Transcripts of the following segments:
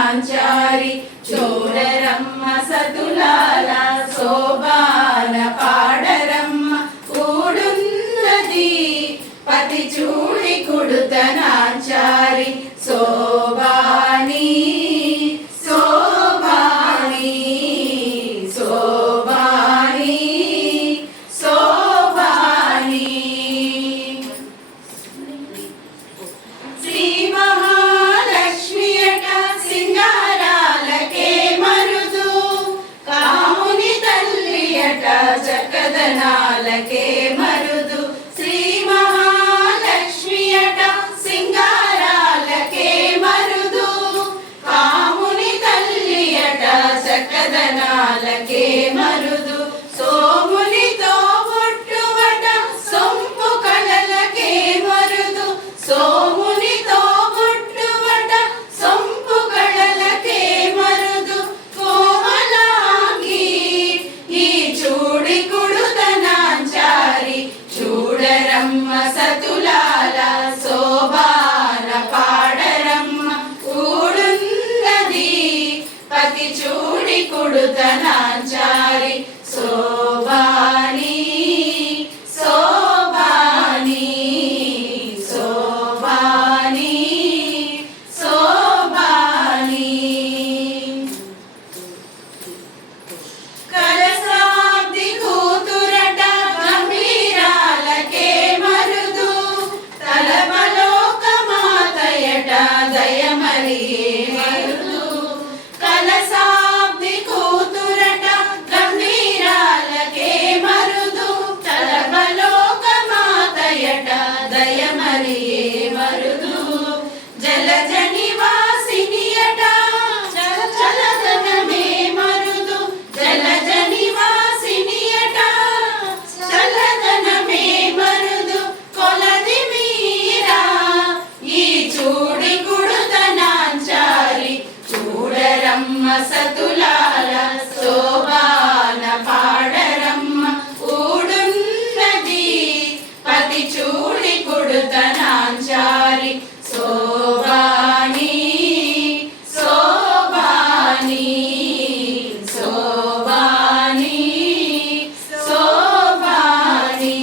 నాంచారి చూడరమ్మ సతులాల శోభాన పాడరమ్మ కూడున్నది పతి చూడి కుడుత నాంచారి శోభాని శోభాని శోభాని శోభాని శ్రీ మహాలక్ష్మి అట సింగారాలకే మరుదు కాముని తల్లి అట చక్కదనాలకే మరుదు శ్రీ మహాలక్ష్మి అట సింగారాలకే మరుదు కాముని తల్లి అట చక్కదనాలకే మరుదు సోమునితో బొట్టువట సొంపు కళలకే మరుదు సోమునితో బొట్టువట సొంపు కళలకే మరుదు కోమలాంగి ఈ చూడి కుడుత నాంచారి చూడరమ్మ సతులాల శోభాన పాడరమ్మ కూడున్నది పతి చూడి కుడుత నాంచారి శోభాని శోభాని శోభాని శోభాని కలసాబ్ది కూతురట గంభీరాలకే మరుదు తలమలోక మాతయట దయమరియే మరుదు కలసాబ్ది కూతురట గంభీరాలకే మరుదు తలమలోక మాతయట దయమరియే మరుదు జలజ నివాసినియట చలదనమే మరుదు జలజ నివాసినియట చలదనమే మరుదు కొలది మీరా ఈ చూడి కుడుత నాంచారి చూడరమ్మ సతులాల శోభాన పాడరమ్మ కూడున్నది పతి చూడి కుడుత నాంచారి శోభాని శోభాని శోభాని శోభాని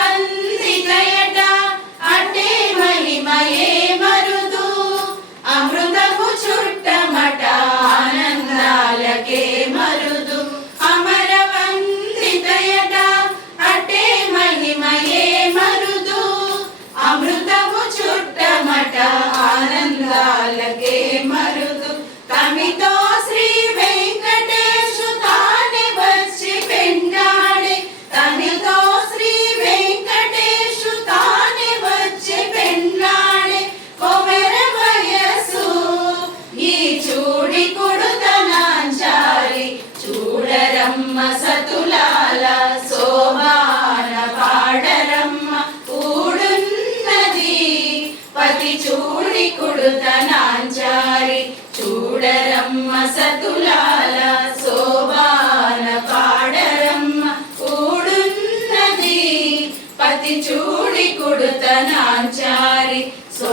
అమరవందితయట అటే మహిమయే మరుదు అమృతము చుట్టమట ఆనందాలకే మరుదు అమరవందితయట అటే మహిమయే మరుదు అమృతము చుట్టమట ఆనందాలకే మరుదు తమితో శ్రీ వెంకటేశు తానే వచ్చి పెండాడే తమితో శ్రీ వెంకటేశు తానే వచ్చి పెండాడే కొమెర వయసు ఈ చూడి కుడుత నాంచారి చూడరమ్మ సతులాల శోభాన పాడరమ్మ కూడున్నది పతి చూడి కుడుత నాంచారి చూడరమ్మ సతులాల శోభాన పాడరమ్మ కూడున్నది పతి చూడి కుడుత నాంచారి సో